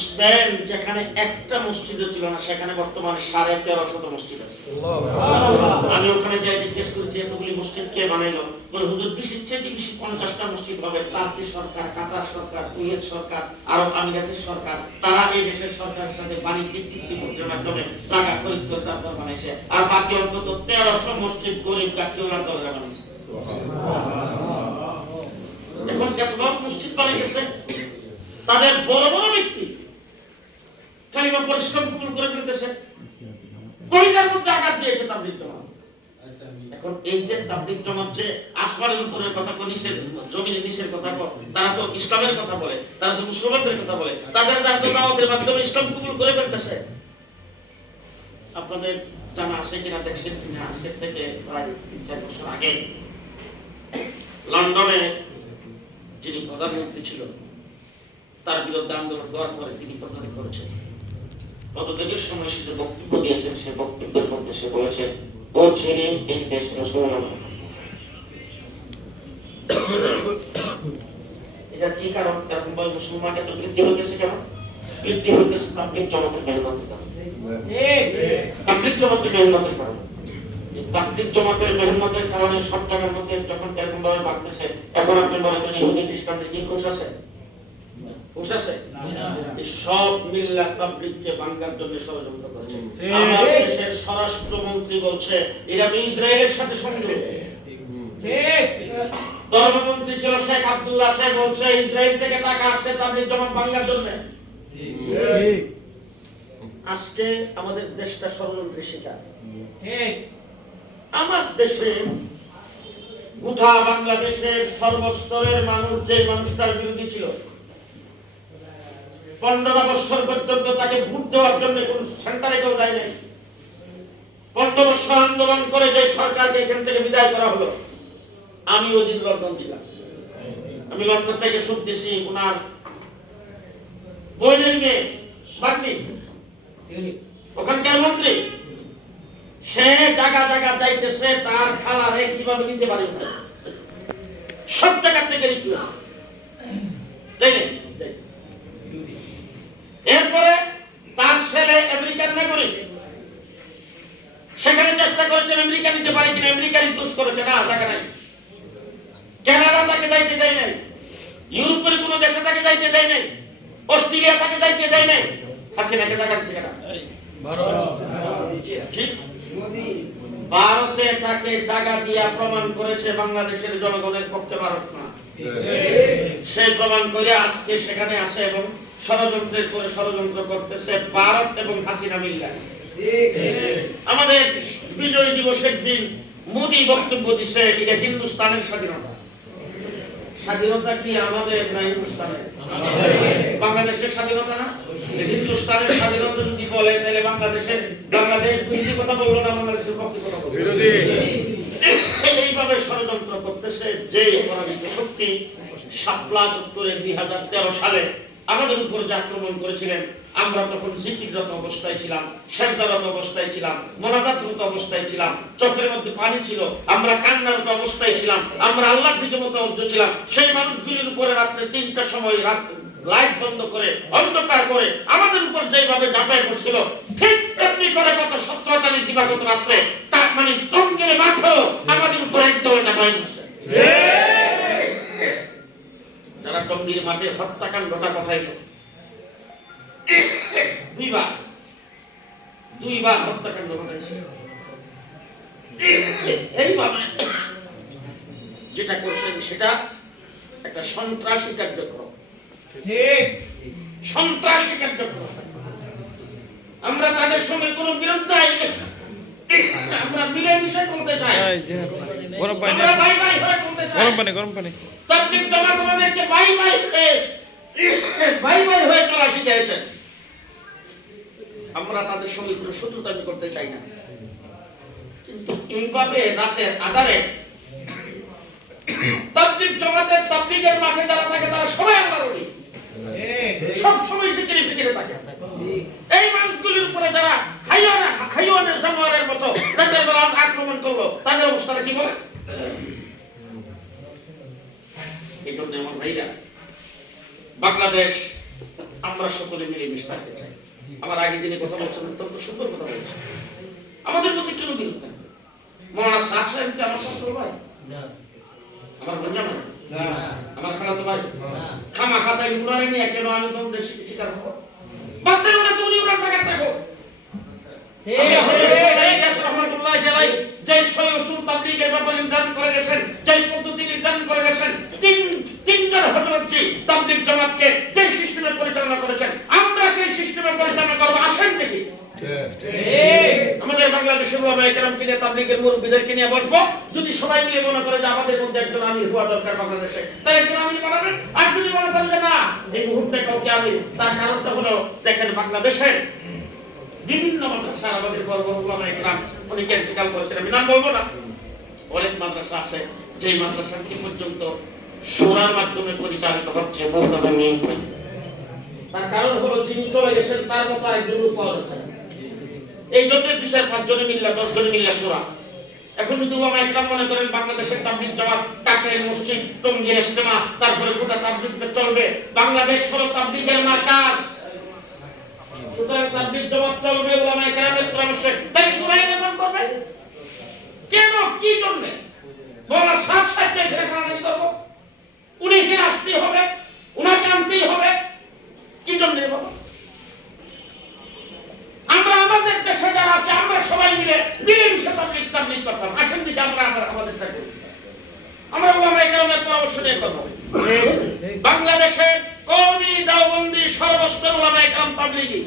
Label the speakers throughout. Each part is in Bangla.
Speaker 1: স্পেন যেখানে একটা মসজিদও ছিল না সেখানে বর্তমানে সাড়ে তেরো শত মসজিদ আছে। আমি ওখানে যাই জিজ্ঞেস করেছি এতগুলি মসজিদ কে বানাইলো? বলে হুজুর চেয়ে বেশি পঞ্চাশটা মসজিদ হবে? সরকার কাতার সরকার কুয়েত সরকার আরব আমিরাতের সরকার তারা এই দেশের সরকারের সাথে বাণিজ্যিক মাধ্যমে জায়গা খরিদ করে তারপর বানাইছে। আর বাকি অন্তত তেরোশো মসজিদ গরিব জাতীয়রা বানাইছে। এখন এত মসজিদ বানিয়েছে তাদের বড় বড় ব্যক্তি কালিমা পরিশ্রম করে ফেলতেছে। কলিজার মধ্যে আঘাত দিয়েছে এখন এই যে যে কথা কো কথা কো তারা তো ইসলামের কথা বলে, তারা তো মুসলমানদের কথা বলে, তাদের তারা তো দাওয়াতের মাধ্যমে ইসলাম করে ফেলতেছে। আপনাদের জানা আছে কিনা, দেখছেন কিনা? আজকের থেকে প্রায় তিন, চার বছর আগে লন্ডনে যিনি প্রধানমন্ত্রী ছিল তার বিরুদ্ধে আন্দোলন করার পরে তিনি প্রধান করেছেন। কতদিনের সময় সে বক্তব্য দিয়েছেন? সে বক্তব্যের মধ্যে সে বলেছে ও ছেড়ে এই দেশ মুসলমান এটা কি কারণ? এরকম ভাবে মুসলমান এত বৃদ্ধি হয়েছে কেন? বৃদ্ধি হয়েছে তাবলিগ জমাতের মেহনতের কারণে কারণে সব জায়গার মধ্যে যখন এরকম ভাবে বাড়তেছে, এখন আপনি খ্রিস্টানদের কি খুশ আছে? খুশ এই সব মিল্লা তাবলিগকে বাঙ্গার জন্য ষড়যন্ত্র করেছে। আমার দেশের স্বরাষ্ট্রমন্ত্রী বলছে এরা তো ইসরায়েলের সাথে সংযোগ ধর্মমন্ত্রী ছিল শেখ আব্দুল্লাহ শেখ বলছে ইসরায়েল থেকে টাকা আসছে তাদের জমা বাংলার জন্য। আজকে আমাদের দেশটা ষড়যন্ত্রের শিকার আমার দেশে গোটা বাংলাদেশের সর্বস্তরের মানুষ যে মানুষটার বিরোধী ছিল পনেরো বৎসর পর্যন্ত তাকে ভোট দেওয়ার জন্য কোন সেন্টারে কেউ যায় নাই। পনেরো বৎসর আন্দোলন করে যে সরকারকে এখান থেকে বিদায় করা হলো, আমি ওই দিন লন্ডন ছিলাম। আমি লন্ডন থেকে শুনতেছি ওনার বইনের মেয়ে ওখানকার মন্ত্রী, সে জায়গা জায়গা যাইতেছে, তার খালারে কীভাবে নিতে পারে? সব জায়গা থেকে রিকোয়েস্ট তাই না? এরপরে তার ছেলে আমেরিকার নাগরিক। সেখানে চেষ্টা করেছেন আমেরিকা নিতে পারে কিনা আমেরিকা রিকোয়েস্ট করেছে না টাকা নাই। কানাডা তাকে যাইতে দেয় নাই। ইউরোপের কোন দেশে তাকে যাইতে দেয় নাই। অস্ট্রেলিয়া তাকে যাইতে দেয় নাই। হাসিনাকে টাকা দিচ্ছে কেনা? ভারতে তাকে জায়গা দিয়া প্রমাণ করেছে বাংলাদেশের জনগণের পক্ষে ভারত না। সে প্রমাণ করে আজকে সেখানে আসে এবং ষড়যন্ত্রের করে ষড়যন্ত্র করতেছে ভারত এবং হাসিনা মিল্লা আমাদের বিজয় দিবসের দিন মোদি বক্তব্য দিছে এটা হিন্দুস্তানের স্বাধীনতা। স্বাধীনতা কি আমাদের না হিন্দুস্তানের? বাংলাদেশের স্বাধীনতা না? হিন্দুস্তানের স্বাধীনতা যদি বলে তাহলে বাংলাদেশের বাংলাদেশ বিরোধী কথা বলল না বাংলাদেশের পক্ষে কথা বলল? এইভাবে ষড়যন্ত্র করতেছে যে পরাজিত শক্তি শাপলা চত্বরে দুই হাজার তেরো সালে আমাদের উপর যে আক্রমণ করেছিলেন, আমরা তখন জিকিররত অবস্থায় ছিলাম সেজদারত অবস্থায় ছিলাম, মোনাজাতরত অবস্থায় ছিলাম, চোখের মধ্যে পানি ছিল, আমরা কান্নারত অবস্থায় ছিলাম, আমরা আল্লাহর দিকে মতর্জ ছিলাম। সেই মানুষগুলির উপরে রাত্রে তিনটার সময় রাত লাইট বন্ধ করে, অন্ধকার করে আমাদের উপর যেভাবে ঝাঁপাই পড়ছিল, ঠিক তেমনি করে গত সতেরো তারিখ দিবাগত রাত্রে, তার মানে টঙ্গের মাঠেও আমাদের উপর একদম ঝাঁপাই পড়ছে। যারা টঙ্গির মাঠে হত্যাকাণ্ডটা কথাই দুইবার দুইবার হত্যাকাণ্ড ঘটাইছে। এইভাবে যেটা করছেন সেটা একটা সন্ত্রাসী কার্যক্রম। সন্ত্রাসী কার্যক্রম। আমরা তাদের সঙ্গে কোনো বিরোধ নাই। আমরা মিলেমিশে করতে চাই।
Speaker 2: গরম পানি গরম পানি গরম পানি।
Speaker 1: তাবলিগ জামাত আমাদেরকে ভাই হয়ে ভাই ভাই হয়ে চলা শিখিয়েছেন। আমরা তাদের সঙ্গে কোনো শত্রুতামি করতে চাই না। কিন্তু এইভাবে রাতের আধারে তাবলিগ জামাতের তাবলিগের মাঠে যারা থাকে, তারা সবাই আমরা রলি সব সময় সিকিরি ফিকিরে থাকে। এই মানুষগুলির উপরে যারা হাইওয়ানে হাইওয়ানের জানোয়ারের মতো তাদের আক্রমণ করল, তাদের অবস্থাটা কি বলে? এই জন্য আমার ভাইরা বাংলাদেশ আমরা সকলে মিলেমিশে থাকতে চাই। আমার আগে যিনি কথা বলছেন অত্যন্ত সুন্দর কথা বলছেন। আমাদের মধ্যে কেন বিরোধ নাই মৌলানা সাদ সাহেব কি আমার শাশুড় ভাই? আমার ভাই? আমার খালা তো ভাই? খামা খাতায় উনারে নিয়ে কেন আমি তো দেশে শিকার হব? বাদ দেন না তুমি উনার জায়গা থাকো তাবলীগের মুরব্বীদেরকে নিয়ে বসবো। যদি সবাই মিলে মনে করে যে আমাদের মধ্যে একজন আমির হওয়া দরকার বাংলাদেশে, তাহলে একজন আমির বানাবেন। আর যদি মনে করেন যে না, এই মুহূর্তে কাউকে আমির, তার কারণটা হলো, দেখেন বাংলাদেশের বিভিন্ন মাদ্রাসা, আমাদের বড় বড় আমি নাম বলব না। অনেক মাদ্রাসা আছে, যেই পর্যন্ত সোনার মাধ্যমে পরিচালিত হচ্ছে তার কারণ হলো, যিনি চলে গেছেন, তার মতো আরেকজন। এই জন্য দুই চার পাঁচ জনে মিল্লা, দশ জনে মিল্লা সোরা। এখন যদি ওবামা একরাম মনে করেন বাংলাদেশের তাবলিগ জামাত কাকে মসজিদ, টঙ্গি ইস্তেমা তারপরে গোটা তাবলিগ চলবে, বাংলাদেশ হলো তাবলিগের মার্কাজ। সুতরাং তাবলিগ জামাত চলবে ওবামা একরামের পরামর্শে তাই সুরাই নিজাম করবে কেন কি জন্য বলা সাত সাত এখানে খানাখানি করব উনি এখানে আসতেই হবে উনাকে আনতেই হবে কি জন্য বাবা আমরা আমাদের দেশে যারা আছে আমরা সবাই মিলে মিলেমিশে তাবলিগ তাবলিগ করতাম আসেন দিকে আমরা আমরা আমাদেরটা করি আমরা ওলামা একরামের পরামর্শ নিয়ে করব বাংলাদেশের কওমি দাওবন্দি সর্বস্তর ওলামা একরাম তাবলিগি।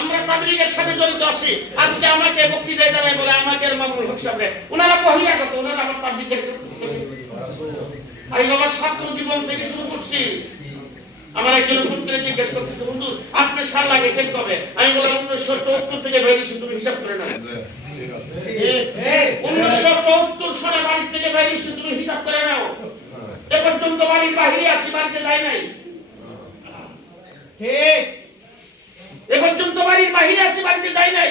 Speaker 1: আমরা তাবলিগের সাথে জড়িত আছি। আজকে আমাকে বক্তৃতায় দাঁড়ায় বলে আমাকে মামুল হক সাহেব ওনারা বহিরাগত ওনারা আমার তাবলিগের আমি আমার ছাত্র জীবন থেকে শুরু করছি। আমার একজন করে জিজ্ঞেস করতেছে বন্ধু আপনি সাল লাগেছেন কবে? আমি বললাম উনিশশো চৌত্তর থেকে বেরিয়েছি তুমি হিসাব করে না উনিশশো চৌত্তর সালে বাড়ি থেকে বেরিয়েছি তুমি হিসাব করে নাও। এ পর্যন্ত বাড়ির বাহিরে আসি বাড়িতে যাই নাই। এ পর্যন্ত বাড়ির বাহিরে আসি বাড়িতে যাই নাই।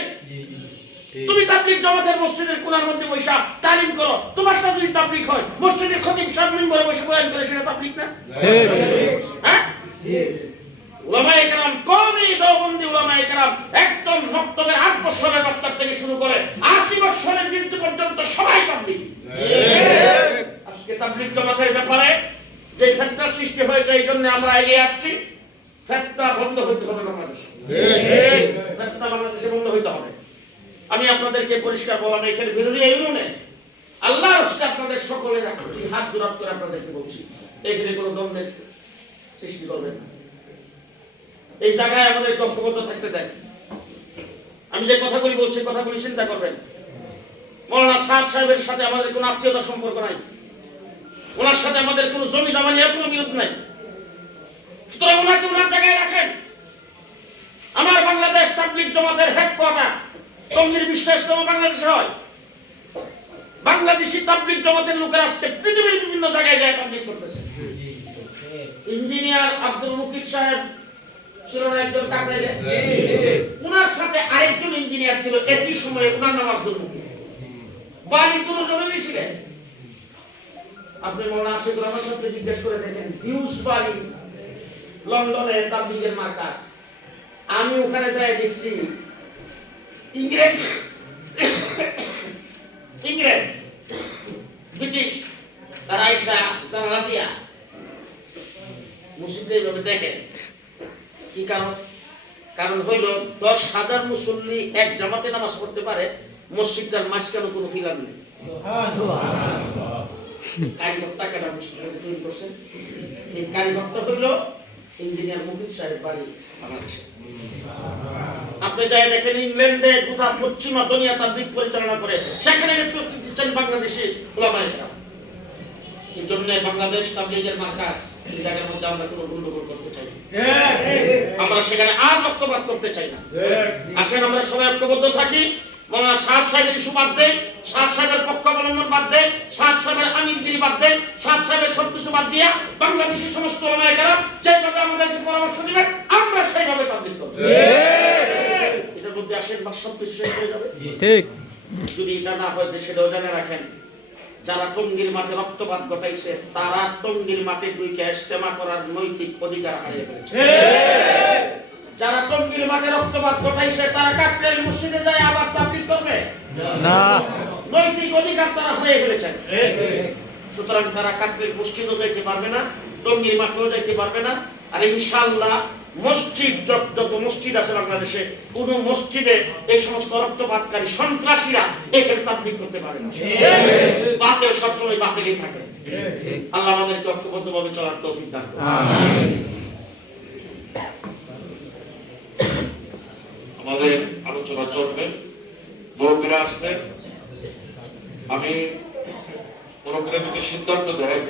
Speaker 1: তুমি তাবলিগ জামাতের মসজিদের কোনার মধ্যে বৈশা তালিম করো। তোমারটা যদি তাবলিগ হয় মসজিদের খতিব মিম্বরে বসে বয়ান করে সেটা তাবলিগ না? হ্যাঁ একরাম কওমি দেওবন্দি উলামা একরাম একদম মক্তবের আট বছরের বাচ্চা থেকে শুরু করে আশি বছরের মৃত্যু পর্যন্ত সবাই তাবলিগ। আজকে তাবলিগ জামাতের ব্যাপারে যে ফেতনার সৃষ্টি হয়েছে এই জন্য আমরা এগিয়ে আসছি। ফেতনা বন্ধ হইতে হবে বাংলাদেশে। ফেতনা বাংলাদেশে বন্ধ হইতে হবে। আমি আপনাদেরকে পরিষ্কার বললাম এখানে বিরোধী এই ইউনিয়নে আল্লাহ আপনাদের সকলের হাত জোড়াত করে আপনাদেরকে বলছি। এখানে কোনো দ্বন্দ্বের সৃষ্টি করবেন এই জায়গায় আমাদের ঐক্যবদ্ধ থাকতে দেন আমি যে কথাগুলি বলছি, কথাগুলি চিন্তা করবেন। মৌলানা সাদ সাহেবের সাথে আমাদের কোনো আত্মীয়তার সম্পর্ক নাই। ওনার সাথে আমাদের কোনো জমি জমা নিয়ে কোনো বিরোধ নাই। সুতরাং ওনাকে ওনার জায়গায় রাখেন। আমার বাংলাদেশ তাবলিগ জমাতের হেডকোয়ার্টার টঙ্গীর বিশ্বাসতম বাংলাদেশে হয়। বাংলাদেশি তাবলিগ জমাতের লোকের আজকে পৃথিবীর বিভিন্ন জায়গায় যায় তাবলিগ করতেছে ইঞ্জিনিয়ার আব্দুল মুকিত সাহেব ছিল না একজন কাকাইলে ওনার সাথে আরেকজন ইঞ্জিনিয়ার ছিল একই সময়ে ওনার নাম আব্দুল মুকিত। বাড়ি দুজনেই ছিলেন আপনি মনে আশিক রহমান সাহেবকে জিজ্ঞেস করে দেখেন হিউজ বাড়ি লন্ডনে তাবলিগের মার্কাজ। আমি ওখানে যাই দেখছি ইংরেজ ইংরেজ ব্রিটিশ জানালা দিয়া মসজিদে এইভাবে দেখে কি কারণ? কারণ হইল, দশ হাজার মুসল্লি এক জামাতে নামাজ পড়তে পারে, মসজিদটার মাঝখানে কোনো ফিলার নেই। আপনি যাই দেখেন, ইংল্যান্ডে গোটা পশ্চিমা দুনিয়া তার দিক পরিচালনা করে, সেখানে বাংলাদেশি এই জন্য বাংলাদেশ তাবলিগের মার্কাজ এই জায়গার মধ্যে আমরা কোনো গন্ডগোল করতে চাই আমরা সেখানে আর রক্তপাত করতে চাই না। আসেন আমরা সবাই ঐক্যবদ্ধ থাকি। মৌলানা সাত সাহেবের ইস্যু বাদ দেয় সাত সাহেবের পক্ষ অবলম্বন বাদ দেয় সাত সাহেবের আমিরগিরি বাদ দেয় সাত সাহেবের সব কিছু বাদ দিয়া বাংলাদেশের সমস্ত ওলামায়েরা যেভাবে আমাদেরকে পরামর্শ দিবেন আমরা সেইভাবে তাবলিগ করব। এটার মধ্যে আসেন সব কিছু শেষ হয়ে যাবে।
Speaker 2: ঠিক।
Speaker 1: যদি এটা না হয় সেটাও জানা রাখেন যারা টঙ্গির মাঠে রক্তপাত ঘটাইছে তারা টঙ্গির মাঠে দুইকে ইস্তেমা করার নৈতিক অধিকার হারিয়ে ফেলেছে। যারা টঙ্গির মাঠে রক্তপাত ঘটাইছে তারা কাকরাইল মসজিদে যায় আবার তাবলিগ করবে?
Speaker 2: না।
Speaker 1: নৈতিক অধিকার তারা হারিয়ে ফেলেছেন সুতরাং তারা কাকরাইল মসজিদও যাইতে পারবে না টঙ্গির মাঠেও যাইতে পারবে না আর ইনশাআল্লাহ মসজিদ, যত মসজিদ আছে বাংলাদেশে, কোন মসজিদে এই সমস্ত রক্তপাতকারী সন্ত্রাসীরা এখানে তাবলিগ করতে পারে না। সবসময় বাতিলই থাকে। আল্লাহ আমাদেরকে চলার তৌফিক দান
Speaker 3: আমাদের আলোচনা চলবে। মুরব্বীরা আসছে। আমি মুরব্বীরা যদি সিদ্ধান্ত দেয়